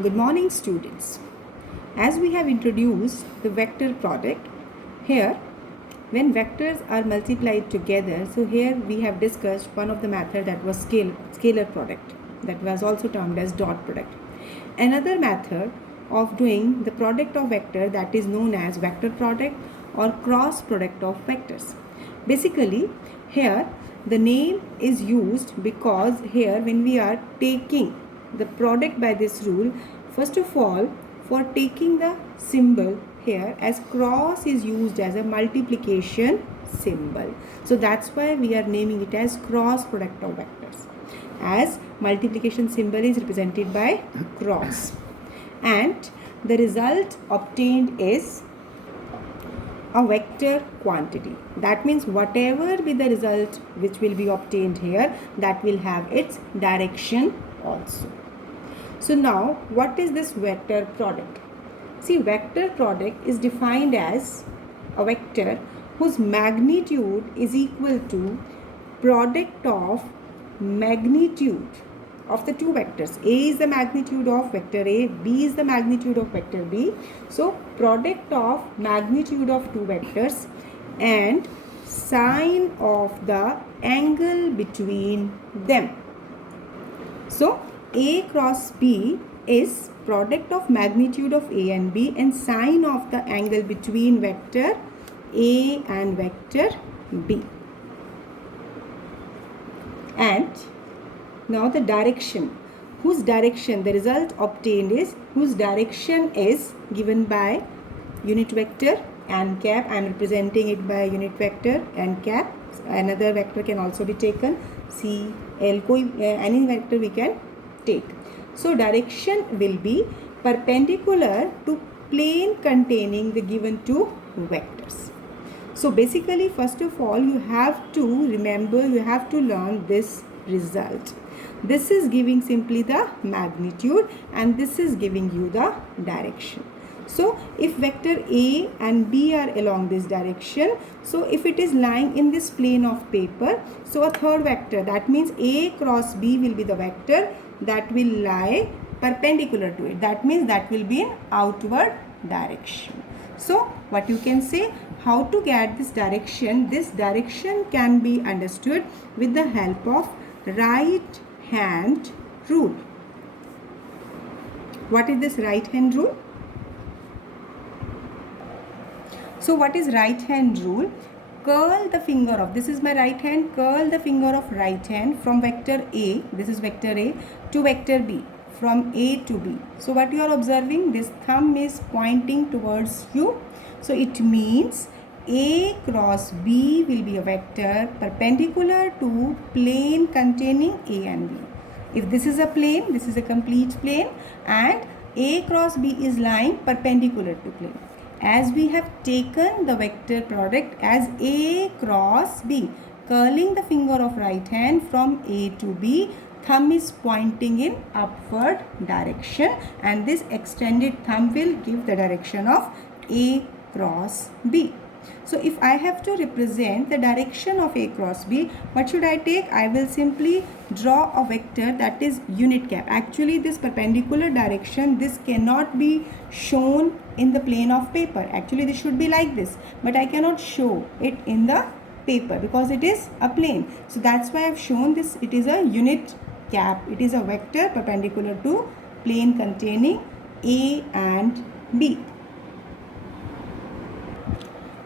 Good morning, students. As we have introduced the vector product, here when vectors are multiplied together, so here we have discussed one of the method that was scalar product, that was also termed as dot product. Another method of doing the product of vector, that is known as vector product or cross product of vectors. Basically, here the name is used because here when we are taking the product by this rule, first of all, for taking the symbol here as cross is used as a multiplication symbol. So that's why we are naming it as cross product of vectors, as multiplication symbol is represented by cross, and the result obtained is a vector quantity. That means whatever be the result which will be obtained here, that will have its direction also. So now what is this vector product? See, vector product is defined as a vector whose magnitude is equal to product of magnitude of the two vectors. A is the magnitude of vector A, B is the magnitude of vector B. So product of magnitude of two vectors and sine of the angle between them. So A cross B is product of magnitude of A and B and sine of the angle between vector A and vector B. And now the direction, whose direction, the result obtained is, whose direction is given by unit vector n cap. I am representing it by unit vector n cap. Another vector can also be taken, C, L, any vector we can take. So direction will be perpendicular to plane containing the given two vectors. So basically, first of all, you have to remember, you have to learn this result. This is giving simply the magnitude and this is giving you the direction. So if vector A and B are along this direction, so if it is lying in this plane of paper, so a third vector, that means A cross B will be the vector that will lie perpendicular to it. That means that will be in outward direction. So what you can say, how to get this direction can be understood with the help of right hand rule. What is this right hand rule? So what is right hand rule? Curl the finger of, this is my right hand, curl the finger of right hand from vector A, this is vector A, to vector B, from A to B. So what you are observing, this thumb is pointing towards you. So it means A cross B will be a vector perpendicular to plane containing A and B. If this is a plane, this is a complete plane and A cross B is lying perpendicular to plane. As we have taken the vector product as A cross B, curling the finger of right hand from A to B, thumb is pointing in upward direction and this extended thumb will give the direction of A cross B. So if I have to represent the direction of A cross B, what should I take? I will simply draw a vector that is unit cap. Actually this perpendicular direction, this cannot be shown in the plane of paper. Actually this should be like this, but I cannot show it in the paper because it is a plane. So that's why I have shown this, it is a unit cap. It is a vector perpendicular to plane containing A and B.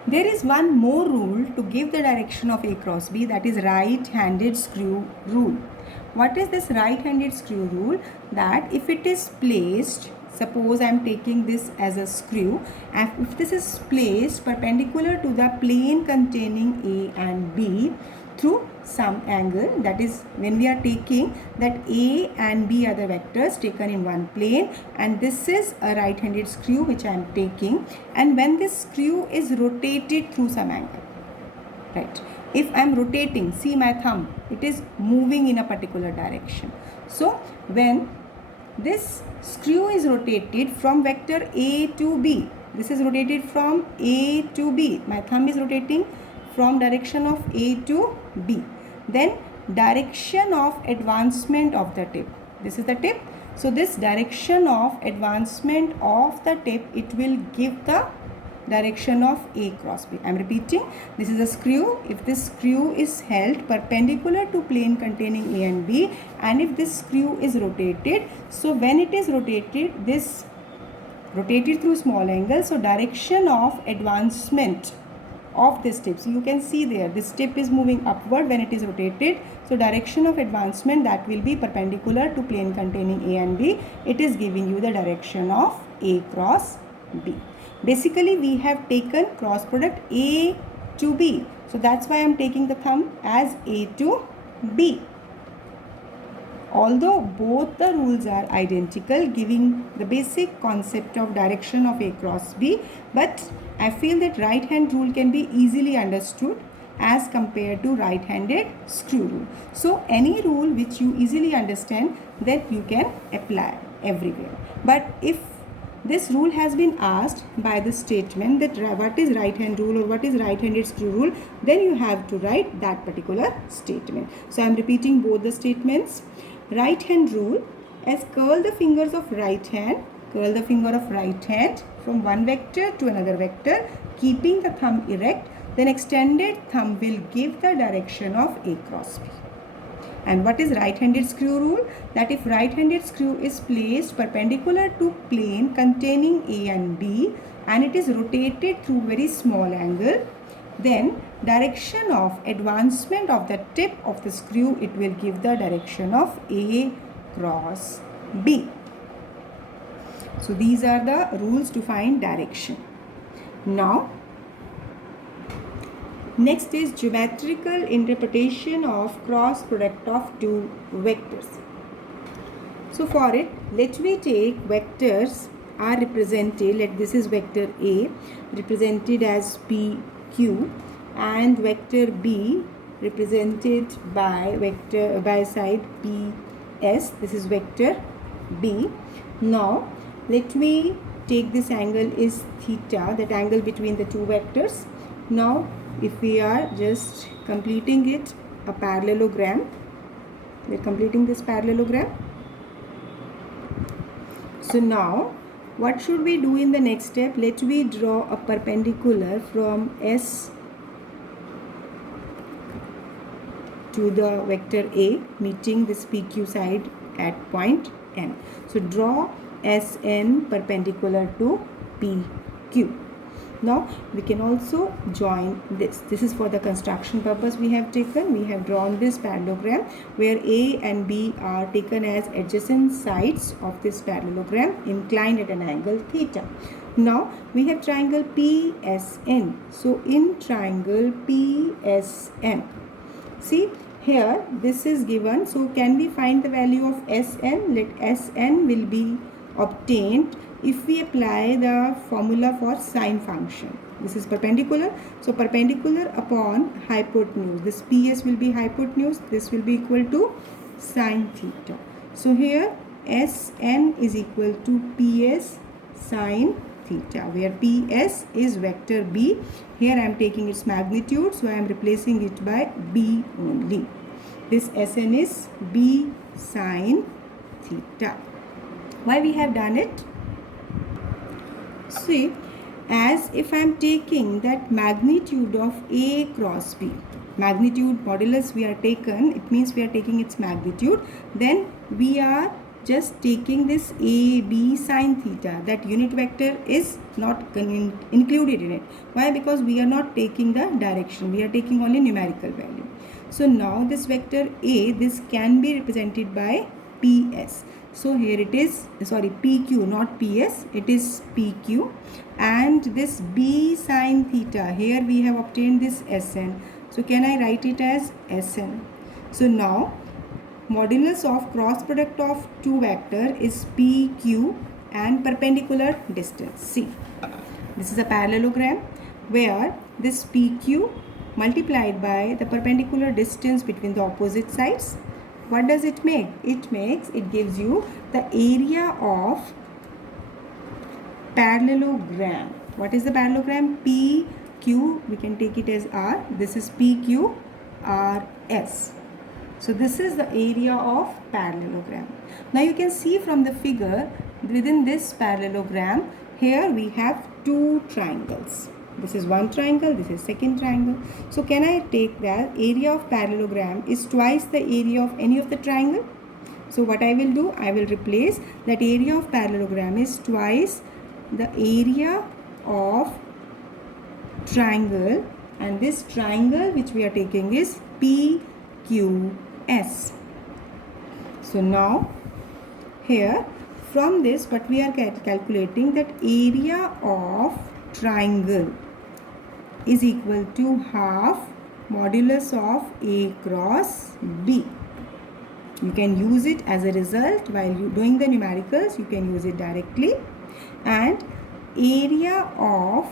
There is one more rule to give the direction of A cross B, that is right-handed screw rule. What is this right-handed screw rule? That if it is placed, suppose I am taking this as a screw, and if this is placed perpendicular to the plane containing A and B through some angle, that is when we are taking that A and B are the vectors taken in one plane and this is a right-handed screw which I am taking, and when this screw is rotated through some angle, right, if I am rotating, see my thumb, it is moving in a particular direction. So when this screw is rotated from vector A to B, this is rotated from A to B, my thumb is rotating from direction of A to B, then direction of advancement of the tip, this is the tip, So this direction of advancement of the tip, it will give the direction of A cross B. I am repeating, this is a screw. If this screw is held perpendicular to plane containing A and B, and if this screw is rotated, so when it is rotated, this rotated through small angle, so direction of advancement of this tip, so you can see there this tip is moving upward when it is rotated, so direction of advancement, that will be perpendicular to plane containing A and B. It is giving you the direction of A cross B. Basically we have taken cross product A to B, so that's why I am taking the thumb as A to B. Although both the rules are identical, giving the basic concept of direction of A cross B, but I feel that right hand rule can be easily understood as compared to right handed screw rule. So any rule which you easily understand, that you can apply everywhere. But if this rule has been asked by the statement that what is right hand rule or what is right handed screw rule, then you have to write that particular statement. So I am repeating both the statements. Right hand rule, as curl the fingers of right hand, curl the finger of right hand from one vector to another vector, keeping the thumb erect, then extended thumb will give the direction of A cross B. And what is right-handed screw rule? That if right-handed screw is placed perpendicular to plane containing A and B, and it is rotated through very small angle, then direction of advancement of the tip of the screw, it will give the direction of A cross B. So these are the rules to find direction. Now next is geometrical interpretation of cross product of two vectors. So for it, let me take vectors are represented, let this is vector A represented as PQ, and vector B represented by vector by side PS. This is vector B. Now let me take this angle is theta, that angle between the two vectors. Now if we are just completing it a parallelogram, we are completing this parallelogram. So now what should we do in the next step? Let me draw a perpendicular from S to the vector A meeting this PQ side at point N. So draw SN perpendicular to PQ. Now we can also join this. This is for the construction purpose we have taken. We have drawn this parallelogram where A and B are taken as adjacent sides of this parallelogram inclined at an angle theta. Now we have triangle PSN. So in triangle PSN, see here this is given. So can we find the value of SN? Let SN will be obtained if we apply the formula for sine function. This is perpendicular, so perpendicular upon hypotenuse, this PS will be hypotenuse, this will be equal to sine theta. So here SN is equal to PS sine theta, where PS is vector B. Here I am taking its magnitude, so I am replacing it by B only. This SN is B sine theta. Why we have done it? See, as if I am taking that magnitude of A cross B, magnitude modulus we are taken, it means we are taking its magnitude, then we are just taking this AB sine theta, that unit vector is not included in it. Why? Because we are not taking the direction, we are taking only numerical value. So now this vector A, this can be represented by PS. So here it is, sorry, PQ, not PS, it is PQ, and this B sine theta, here we have obtained this SN. So can I write it as SN? So now modulus of cross product of two vector is PQ and perpendicular distance. See, this is a parallelogram where this PQ multiplied by the perpendicular distance between the opposite sides. What does it make? It gives you the area of parallelogram. What is the parallelogram? PQ, we can take it as R. This is PQ RS. So this is the area of parallelogram. Now you can see from the figure, within this parallelogram, here we have two triangles. This is one triangle, this is second triangle. So can I take that area of parallelogram is twice the area of any of the triangle? So what I will do, I will replace that area of parallelogram is twice the area of triangle, and this triangle which we are taking is PQS. So now here from this what we are calculating, that area of triangle is equal to half modulus of A cross B. You can use it as a result while you doing the numericals, you can use it directly. And area of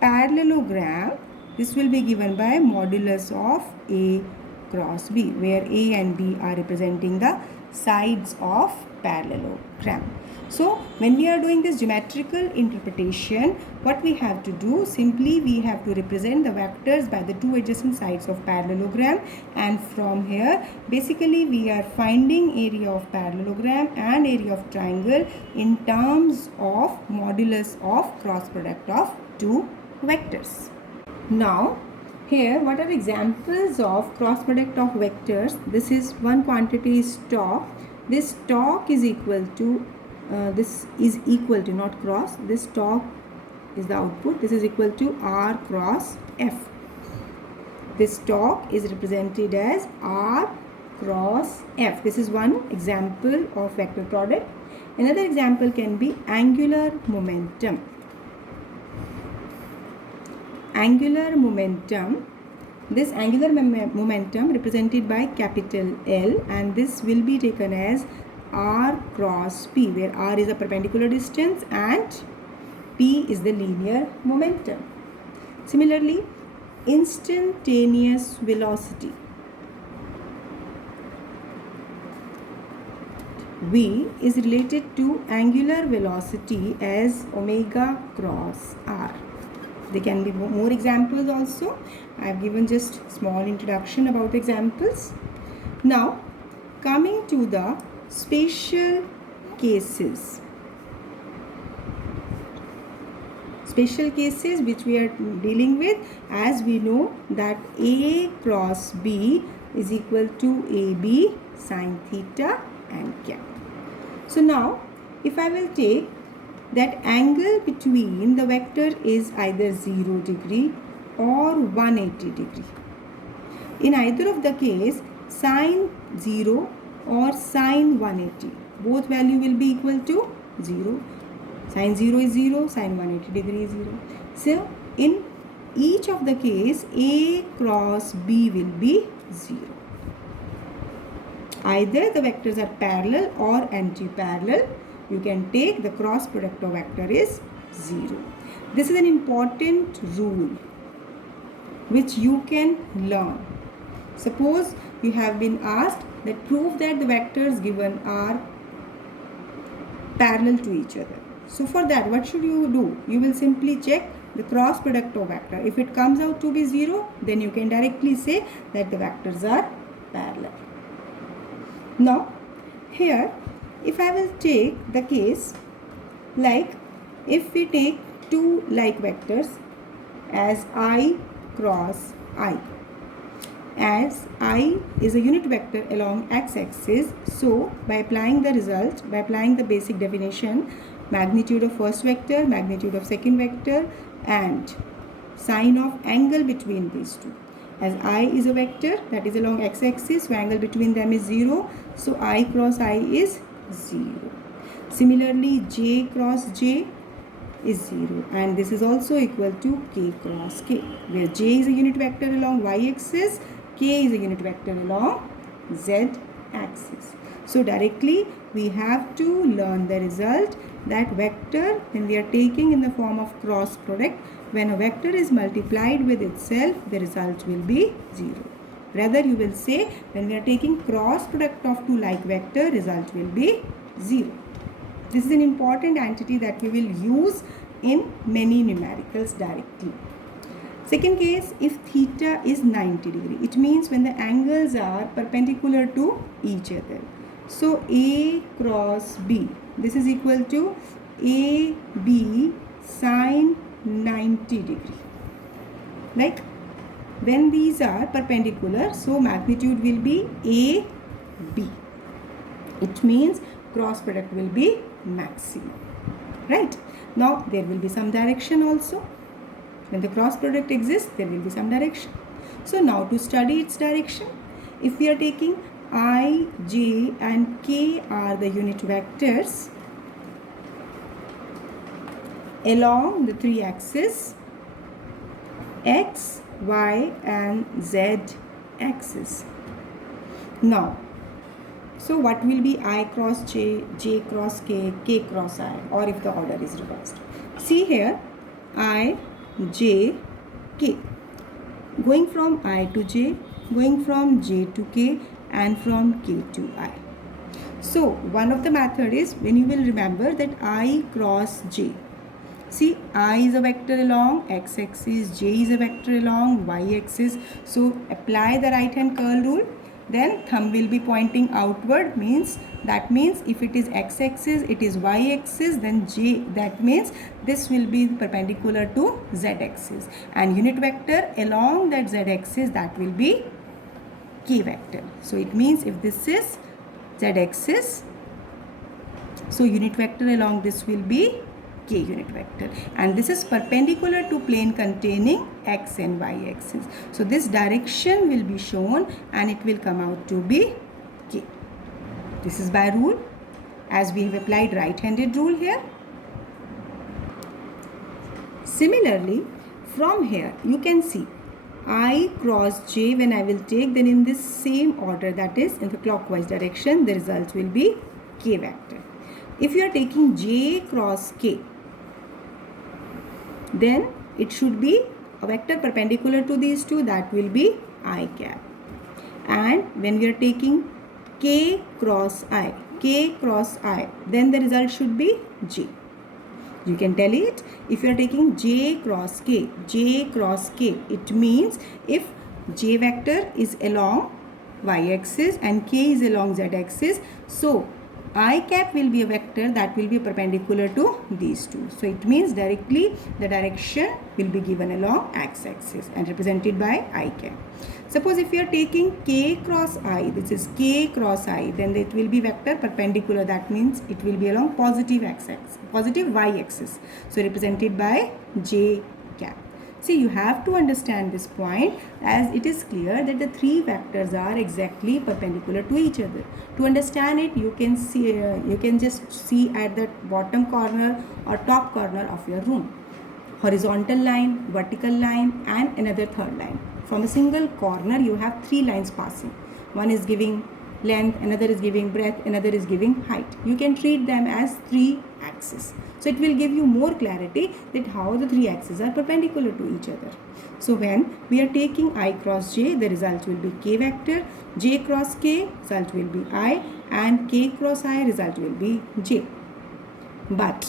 parallelogram, this will be given by modulus of A cross B, where A and B are representing the sides of parallelogram. So when we are doing this geometrical interpretation, what we have to do, simply we have to represent the vectors by the two adjacent sides of parallelogram, and from here basically we are finding area of parallelogram and area of triangle in terms of modulus of cross product of two vectors. Now here what are examples of cross product of vectors? This is one quantity is torque. This torque is equal to this is equal to, not cross, this torque is the output, this is equal to R cross F. This torque is represented as R cross F. This is one example of vector product. Another example can be angular momentum. Angular momentum, this angular momentum represented by capital L, and this will be taken as R cross P, where R is a perpendicular distance and P is the linear momentum. Similarly, instantaneous velocity, V is related to angular velocity as omega cross R. There can be more examples also. I have given just small introduction about examples. Now coming to the special cases. Special cases which we are dealing with, as we know that A cross B is equal to AB sine theta and cap. So now if I will take that angle between the vector is either 0 degree or 180 degree. In either of the case, sine 0 or sine 180, both value will be equal to 0. Sine 0 is 0, sine 180 degree is 0. So in each of the case, A cross B will be 0. Either the vectors are parallel or anti-parallel, you can take the cross product of vector is 0. This is an important rule which you can learn. Suppose you have been asked that prove that the vectors given are parallel to each other. So for that, what should you do? You will simply check the cross product of vector. If it comes out to be 0, then you can directly say that the vectors are parallel. Now here, if I will take the case like if we take two like vectors as I cross I, as I is a unit vector along x-axis, so by applying the result, by applying the basic definition, magnitude of first vector, magnitude of second vector, and sign of angle between these two. As I is a vector that is along x-axis, so angle between them is 0, so I cross I is 0. Similarly, j cross j is 0, and this is also equal to k cross k, where j is a unit vector along y-axis, k is a unit vector along z-axis. So directly we have to learn the result that vector, when we are taking in the form of cross product, when a vector is multiplied with itself, the result will be 0. Rather, you will say when we are taking cross product of two like vector, result will be 0. This is an important entity that we will use in many numericals directly. Second case, if theta is 90 degree, it means when the angles are perpendicular to each other. So A cross B, this is equal to AB sine 90 degree. Like when these are perpendicular, so magnitude will be AB. It means cross product will be maximum. Right? Now there will be some direction also. When the cross product exists, there will be some direction. So now to study its direction, if we are taking I, J and K are the unit vectors along the three axes X, Y and Z axis. Now, so what will be I cross J, J cross K, K cross I, or if the order is reversed. See here, I, J, K. Going from I to J, going from J to K and from K to I. So one of the method is when you will remember that I cross J. See, I is a vector along x-axis, J is a vector along y-axis. So apply the right hand curl rule. Then thumb will be pointing outward, that means if it is x-axis, it is y-axis, then J, that means this will be perpendicular to z-axis. And unit vector along that z-axis, that will be K vector. So it means if this is z-axis, so unit vector along this will be K unit vector, and this is perpendicular to plane containing x and y axis. So this direction will be shown and it will come out to be K. This is by rule, as we have applied right-handed rule here. Similarly, from here you can see I cross J when I will take, then in this same order, that is in the clockwise direction, the result will be K vector. If you are taking J cross K, then it should be a vector perpendicular to these two, that will be I cap. And when we are taking K cross I, then the result should be J. You can tell it, if you are taking J cross K, it means if J vector is along y-axis and K is along z-axis, so I cap will be a vector that will be perpendicular to these two. So it means directly the direction will be given along x-axis and represented by I cap. Suppose if you are taking K cross I, this is K cross I, then it will be vector perpendicular, that means it will be along positive x-axis, positive y-axis. So represented by J cap. See, you have to understand this point, as it is clear that the three vectors are exactly perpendicular to each other. To understand it, you can see, you can just see at the bottom corner or top corner of your room. Horizontal line, vertical line and another third line. From a single corner you have three lines passing. One is giving length, another is giving breadth, another is giving height. You can treat them as three axes. So it will give you more clarity that how the three axes are perpendicular to each other. So when we are taking I cross J, the result will be K vector, J cross K, result will be I, and K cross I, result will be J. But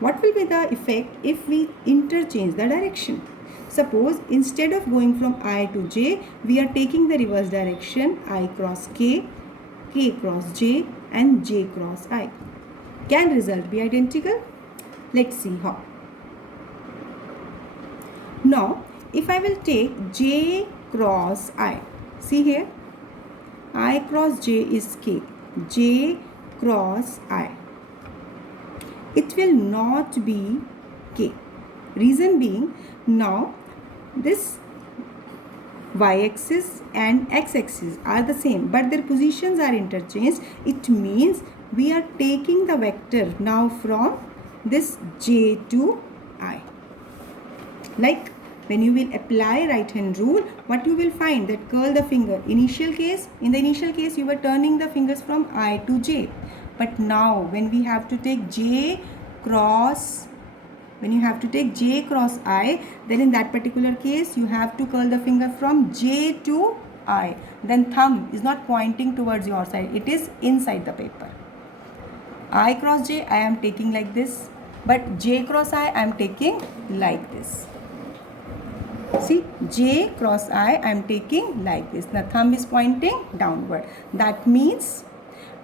what will be the effect if we interchange the direction? Suppose instead of going from I to J, we are taking the reverse direction, I cross K, K cross J and J cross I. Can result be identical? Let's see how. Now, if I will take J cross I, see here, I cross J is K, J cross I. It will not be K. Reason being, now this y-axis and x-axis are the same, but their positions are interchanged. It means we are taking the vector now from this J to I. Like when you will apply right hand rule, what you will find that curl the finger. In the initial case you were turning the fingers from I to J. But now when we have to take J cross I, then in that particular case you have to curl the finger from J to I. Then thumb is not pointing towards your side, it is inside the paper. I cross J I am taking like this, but J cross I am taking like this. See, j cross I am taking like this. The thumb is pointing downward. That means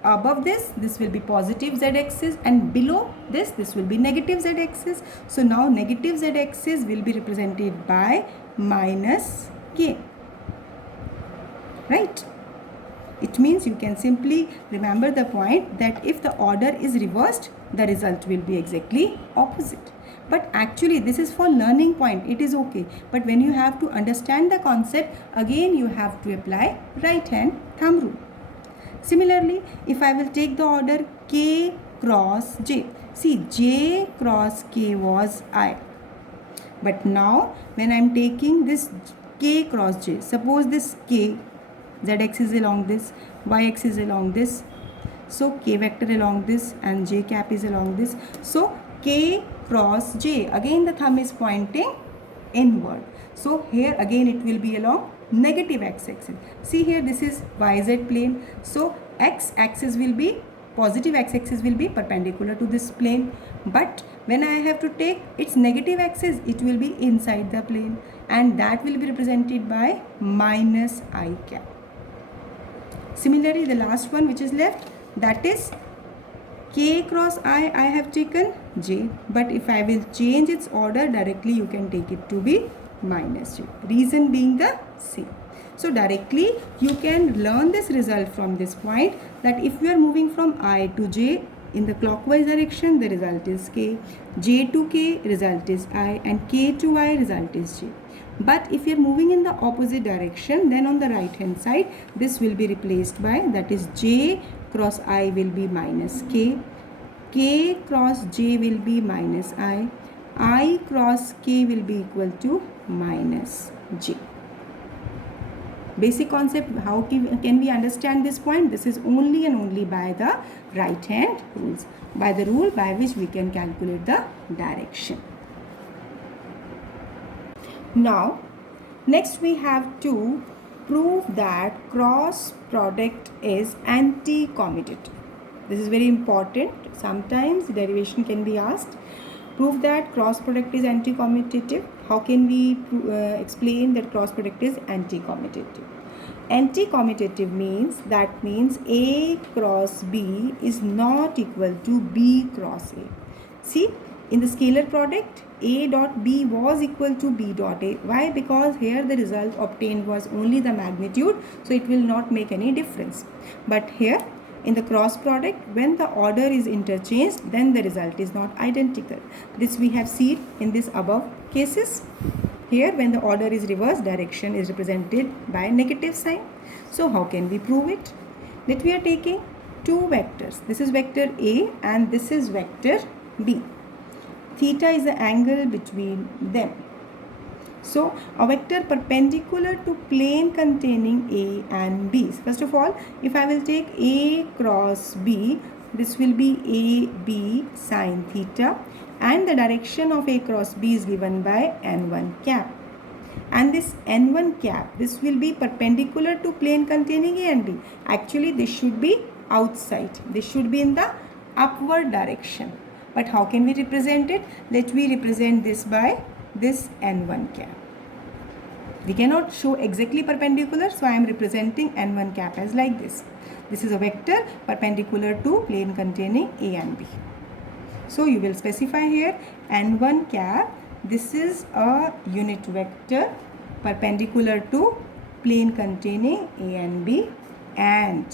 above this will be positive z-axis, and below this will be negative z-axis. So now negative z-axis will be represented by minus k. Right? It means you can simply remember the point that if the order is reversed, the result will be exactly opposite. But actually this is for learning point, it is okay. But when you have to understand the concept, again you have to apply right hand thumb rule. Similarly, if I will take the order k cross j, see j cross k was I. But now when I am taking this k cross j, suppose this k, z-axis along this, y-axis along this, so k vector along this and j cap is along this. So k cross j, again the thumb is pointing inward. So here again it will be along negative x-axis. See here, this is yz plane. So x-axis will be, positive x-axis will be perpendicular to this plane. But when I have to take its negative axis, it will be inside the plane, and that will be represented by minus I cap. Similarly, the last one which is left, that is k cross I have taken j, but if I will change its order directly, you can take it to be minus j. Reason being the same. So directly you can learn this result from this point, that if we are moving from I to j in the clockwise direction, the result is k, j to k result is I, and k to I result is j. But if you are moving in the opposite direction, then on the right hand side this will be replaced by, that is j cross I will be minus k, k cross j will be minus I cross k will be equal to minus j. Basic concept, how can we understand this point? This is only and only by the right hand rules, by the rule by which we can calculate the direction. Now, next we have to prove that cross product is anti-commutative. This is very important. Sometimes derivation can be asked. Prove that cross product is anti-commutative. How can we explain that cross product is anti-commutative? Anti-commutative means, that means A cross B is not equal to B cross A. See, in the scalar product, A dot B was equal to B dot A. Why? Because here the result obtained was only the magnitude, so it will not make any difference. But here in the cross product, when the order is interchanged, then the result is not identical. This we have seen in this above cases. Here when the order is reversed, direction is represented by negative sign. So how can we prove it? That we are taking two vectors. This is vector A and this is vector B. Theta is the angle between them. So a vector perpendicular to plane containing A and B. First of all, if I will take A cross B, this will be AB sine theta, and the direction of A cross B is given by n1 cap. And this n1 cap, this will be perpendicular to plane containing A and B. Actually, this should be outside. This should be in the upward direction. But how can we represent it? Let me represent this by this n1 cap. We cannot show exactly perpendicular, so I am representing n1 cap as like this. This is a vector perpendicular to plane containing A and B. So you will specify here n1 cap. This is a unit vector perpendicular to plane containing A and B, and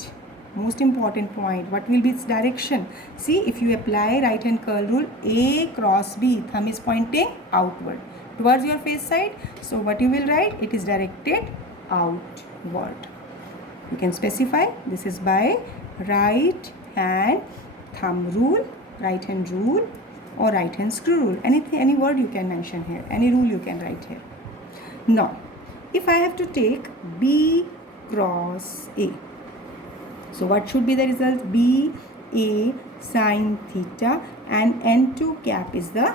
most important point, what will be its direction? See, if you apply right hand curl rule, A cross B, thumb is pointing outward towards your face side. So what you will write? It is directed outward. You can specify this is by right hand thumb rule, right hand rule, or right hand screw rule. Anything, any word you can mention here, any rule you can write here. Now, if I have to take B cross A, so what should be the result? B A sine theta, and n2 cap is the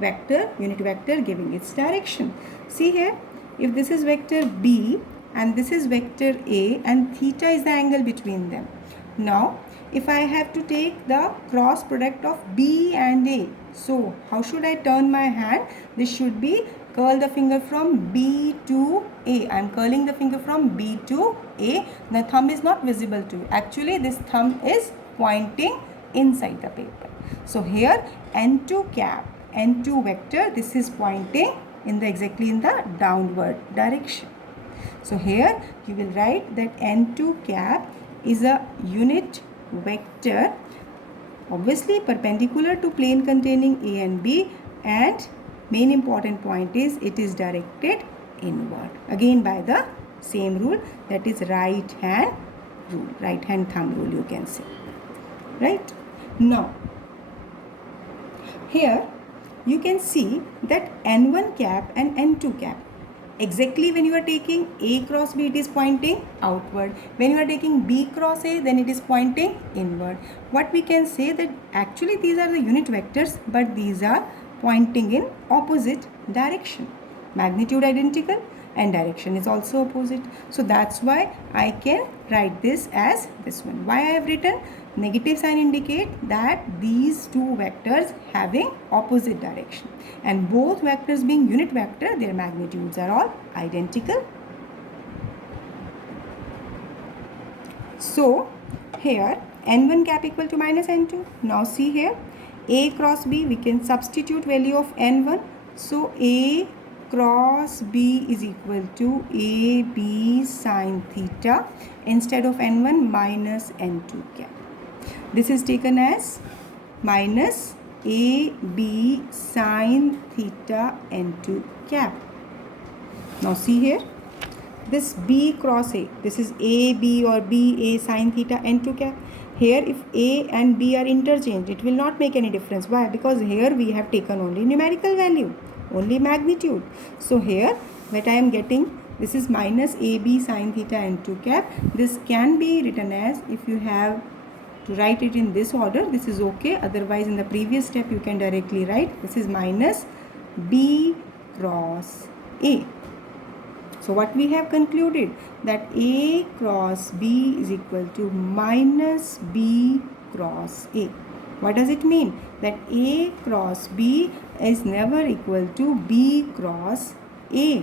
vector, unit vector giving its direction. See here, if this is vector B and this is vector A, and theta is the angle between them. Now, if I have to take the cross product of B and A, so how should I turn my hand? This should be curl the finger from B to A. I am curling the finger from B to A. The thumb is not visible to you. Actually, this thumb is pointing inside the paper. So here N2 cap, N2 vector, this is pointing exactly in the downward direction. So here you will write that N2 cap is a unit vector, obviously perpendicular to plane containing A and B, and main important point is it is directed inward, again by the same rule, that is right hand rule, right hand thumb rule you can say, right? Now here you can see that N1 cap and N2 cap, exactly when you are taking A cross B, it is pointing outward. When you are taking B cross A, then it is pointing inward. What we can say that actually these are the unit vectors, but these are pointing in opposite direction. Magnitude identical and direction is also opposite. So that's why I can write this as this one. Why I have written negative sign indicate that these two vectors having opposite direction, and both vectors being unit vector, their magnitudes are all identical. So here N1 cap equal to minus N2. Now see here A cross B, we can substitute value of N1. So A cross B is equal to AB sine theta, instead of N1 minus N2 cap. This is taken as minus AB sine theta N2 cap. Now see here, this B cross A, this is AB or B A sine theta N2 cap. Here if A and B are interchanged, it will not make any difference. Why? Because here we have taken only numerical value, only magnitude. So here what I am getting, this is minus AB sine theta N2 cap. This can be written as, if you have to write it in this order, this is okay. Otherwise in the previous step you can directly write, this is minus B cross A. So what we have concluded, that A cross B is equal to minus B cross A. What does it mean? That A cross B is never equal to B cross A.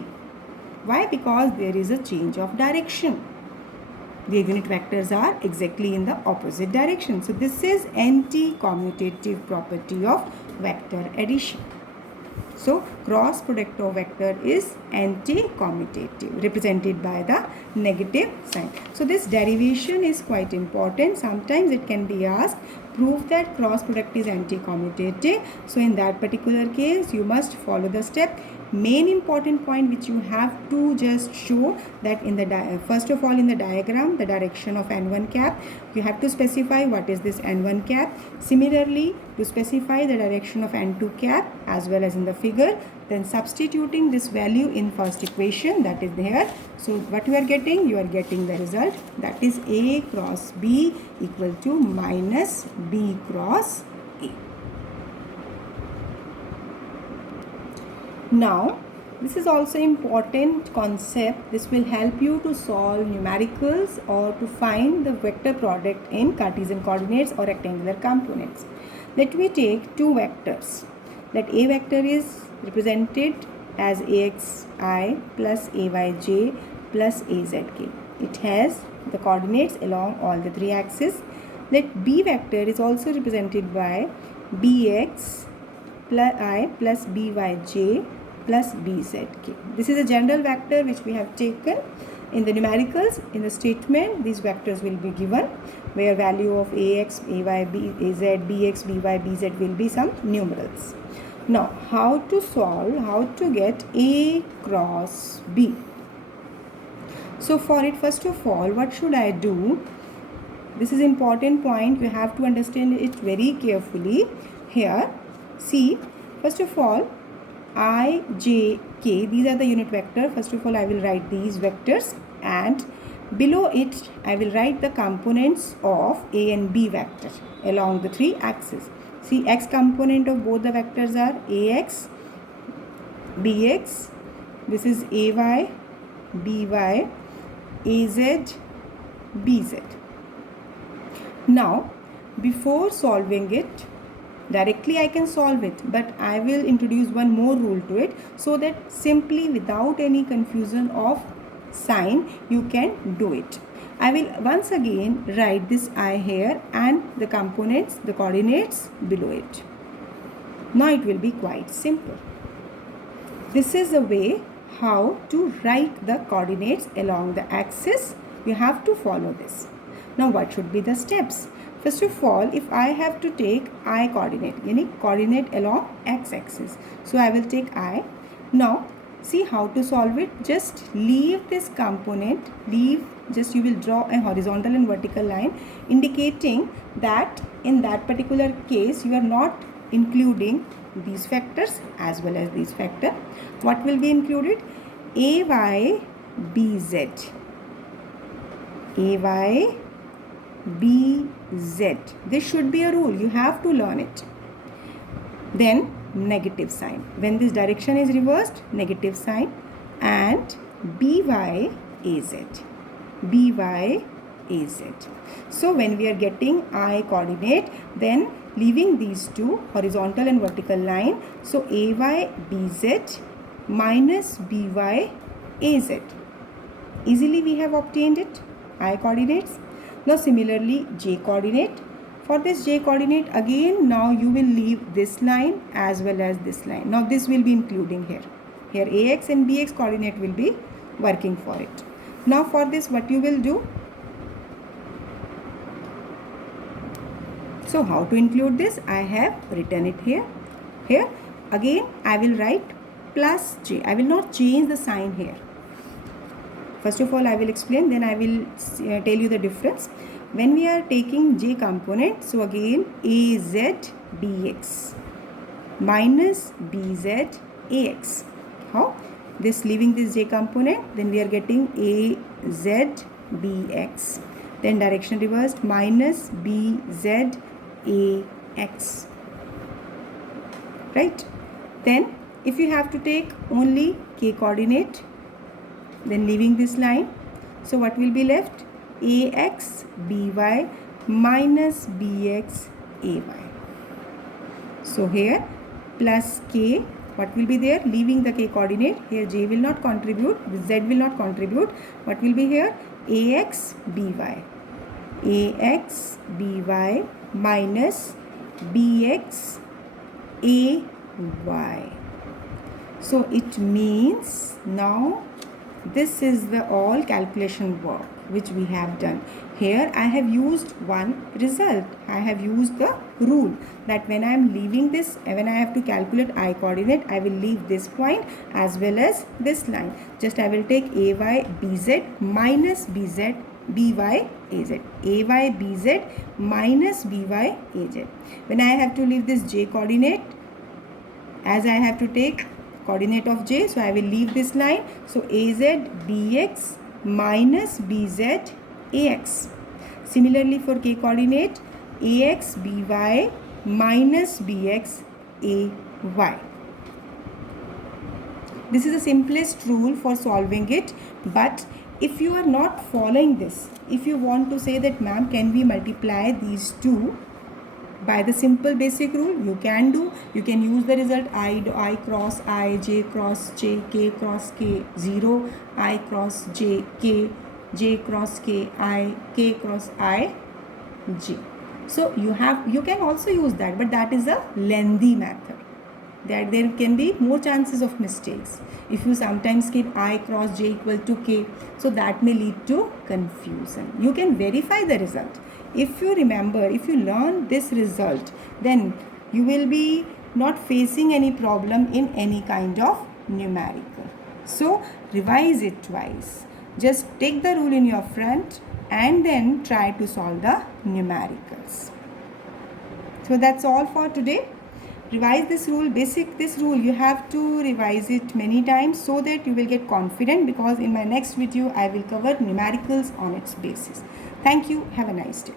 Why? Because there is a change of direction. The unit vectors are exactly in the opposite direction. So this is anti-commutative property of vector addition. So cross product of vector is anti-commutative, represented by the negative sign. So this derivation is quite important. Sometimes it can be asked, prove that cross product is anti-commutative. So in that particular case, you must follow the step. Main important point which you have to just show that in the first of all in the diagram, the direction of N1 cap, you have to specify what is this N1 cap. Similarly, to specify the direction of N2 cap as well as in the figure, then substituting this value in first equation, that is there. So what you are getting the result, that is A cross B equal to minus B cross A. Now this is also important concept. This will help you to solve numericals or to find the vector product in Cartesian coordinates or rectangular components. Let me take two vectors. That A vector is represented as AXI plus AYJ plus AZK. It has the coordinates along all the three axes. Let B vector is also represented by BX plus I plus BYJ plus BZK. This is a general vector which we have taken in the numericals. In the statement, these vectors will be given where value of AX, AY, AZ, BX, BY, BZ will be some numerals. Now, how to solve, how to get A cross B? So for it, first of all, what should I do? This is important point. You have to understand it very carefully. Here, see, first of all, I, J, K, these are the unit vector. First of all, I will write these vectors, and below it, I will write the components of A and B vector along the three axes. See, X component of both the vectors are AX, BX, this is AY, BY, AZ, BZ. Now, before solving it, Directly I can solve it, but I will introduce one more rule to it so that simply without any confusion of sign you can do it. I will once again write this I here and the components, the coordinates below it. Now it will be quite simple. This is a way how to write the coordinates along the axis. You have to follow this. Now what should be the steps? First of all, if I have to take I coordinate, yani coordinate along x-axis. So I will take I. Now see how to solve it. Just leave this component, you will draw a horizontal and vertical line indicating that in that particular case you are not including these factors as well as these factor. What will be included? AY, BZ. AY, BZ. This should be a rule. You have to learn it. Then negative sign. When this direction is reversed, negative sign. And BY, AZ. BY, AZ. So when we are getting I coordinate, then leaving these two horizontal and vertical line. So AY, BZ minus BY, AZ. Easily we have obtained it. I coordinates. Now similarly J coordinate. For this J coordinate again now you will leave this line as well as this line. Now this will be including here. Here AX and BX coordinate will be working for it. Now for this what you will do? So how to include this? I have written it here. Here again I will write plus J. I will not change the sign here. First of all I will explain, then I will tell you the difference. When we are taking J component, so again AZ BX minus BZ AX. How? This leaving this J component, then we are getting AZ BX. Then direction reversed minus BZ AX. Right? Then if you have to take only K coordinate, then leaving this line, so what will be left? AX BY minus BX AY. So here plus K, what will be there? Leaving the K coordinate, here J will not contribute, Z will not contribute. What will be here? AX BY. AX BY minus BX AY. So it means now this is the all calculation work which we have done. Here I have used one result. I have used the rule that when I am leaving this, when I have to calculate I coordinate, I will leave this point as well as this line. Just I will take AY BZ minus BZ BY AZ. AY BZ minus BY AZ. When I have to leave this J coordinate, as I have to take coordinate of J, so I will leave this line. So AZ BX minus BZ AX. Similarly for K coordinate, AX BY minus BX AY. This is the simplest rule for solving it, but if you are not following this, if you want to say that ma'am can we multiply these two by the simple basic rule, you can do. You can use the result I cross I, J cross J, K cross K, 0, I cross J, K, J cross K, I, K cross I, J. So you can also use that, but that is a lengthy method. That there can be more chances of mistakes. If you sometimes keep I cross J equal to K, so that may lead to confusion. You can verify the result. If you remember, if you learn this result, then you will be not facing any problem in any kind of numerical. So revise it twice. Just take the rule in your front and then try to solve the numericals. So that's all for today. Revise this rule, this rule you have to revise it many times so that you will get confident, because in my next video I will cover numericals on its basis. Thank you. Have a nice day.